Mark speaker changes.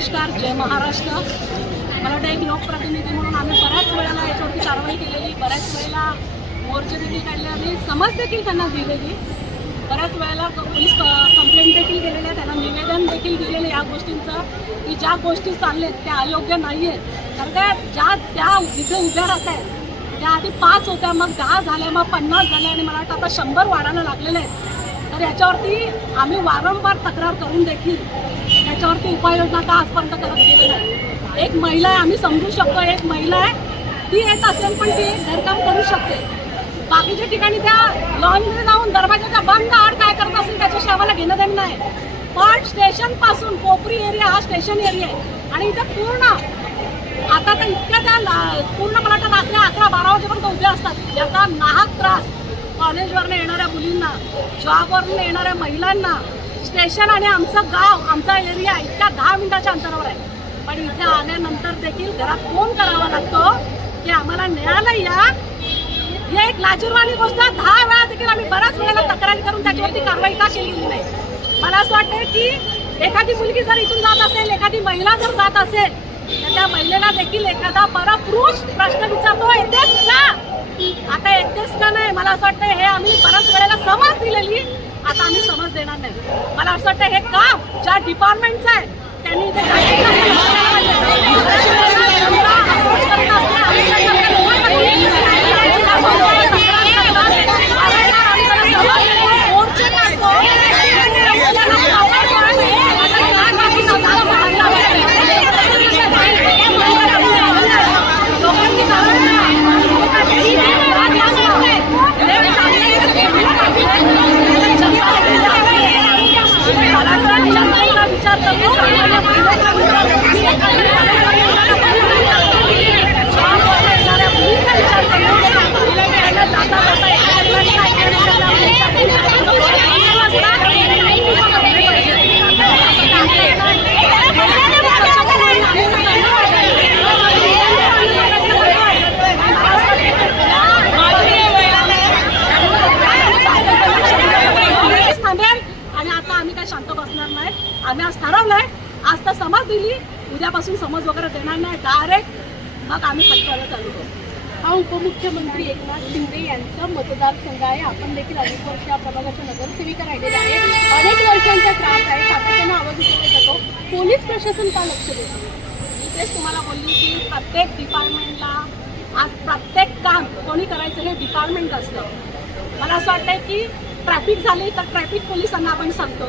Speaker 1: नमस्कार जय महाराष्ट्र. मला वाटतं एक लोकप्रतिनिधी म्हणून आम्ही बऱ्याच वेळेला याच्यावरती कारवाई केलेली बऱ्याच वेळेला मोर्चे देखील काढले आम्ही समज देखील त्यांना दिलेली. बऱ्याच वेळेला क- पोलीस कंप्लेंट देखील केलेले आहे त्यांना निवेदन देखील दिलेलं या गोष्टींचं की ज्या गोष्टी चालल्यात त्या अयोग्य नाही आहेत कारण का ज्या त्या जिथे उभ्या राहत आहेत त्या आधी पाच होत्या मग दहा झाल्या मग पन्नास झाल्या आणि मला वाटतं आता शंभर वाढायला लागलेले आहेत. तर याच्यावरती आम्ही वारंवार तक्रार करून देखील त्याच्यावरती उपाययोजना का आजपर्यंत करत गेले नाही? एक महिला आहे आम्ही समजू शकतो एक महिला आहे ती येत असेल पण ती घरकाम करू शकते. बाकीच्या ठिकाणी त्या लॉनमध्ये जाऊन दरवाजाच्या बंद आड काय करत असेल त्याच्याशी आम्हाला घेणं देणं नाही. पण स्टेशनपासून कोपरी एरिया हा स्टेशन एरिया आहे. आणि इथे पूर्ण आता तर इतक्या त्या ला- पूर्ण मला वाटतं रात्री अकरा बारा वाजेपर्यंत उभे असतात. याचा नाहक त्रास. कॉलेजवरनं येणाऱ्या मुलींना जॉबवरनं येणाऱ्या महिलांना स्टेशन आणि आमचं गाव आमचा एरिया इतक्या दहा मिनिटाच्या अंतरावर आहे. पण इथे आल्यानंतर देखील घरात फोन करावा लागतो की आम्हाला मिळालं या. हे एक लाजीरवाणी गोष्ट दहा वेळा देखील आम्ही बऱ्याच वेळेला तक्रारी करून त्याच्यावरती कारवाई का केली नाही. मला असं वाटतं की एखादी मुलगी जर इथून जात असेल एखादी महिला जर जात असेल तर त्या महिलेला देखील एखादा बरा पुरुष प्रश्न विचारतो येतेच का? आता येतेच का नाही? मला असं वाटतं हे आम्ही बऱ्याच वेळेला समज दिलेली. आता आम्ही समज देणार नाही. मला असं वाटतं हे काम ज्या डिपार्टमेंटचं आहे त्यांनी आम्ही आज ठरवलंय. आज तर समज दिली. उद्यापासून समज वगैरे देणार नाही. डायरेक्ट मग आम्ही फटकायला चालू करू.
Speaker 2: हा उपमुख्यमंत्री एकनाथ शिंदे यांचा मतदारसंघ आहे. आपण देखील अनेक वर्ष या प्रभागाच्या नगरसेविका राहिलेल्या आहे अनेक वर्षांचा त्रास आहे. सातत्यानं आवाज उठवला जातो. पोलीस प्रशासन का लक्ष देत?
Speaker 1: मी तेच तुम्हाला बोलली की प्रत्येक डिपार्टमेंटला आज प्रत्येक काम कोणी करायचं हे डिपार्टमेंट असतं. मला असं वाटतंय की ट्रॅफिक झाली तर ट्रॅफिक पोलिसांना आपण सांगतो.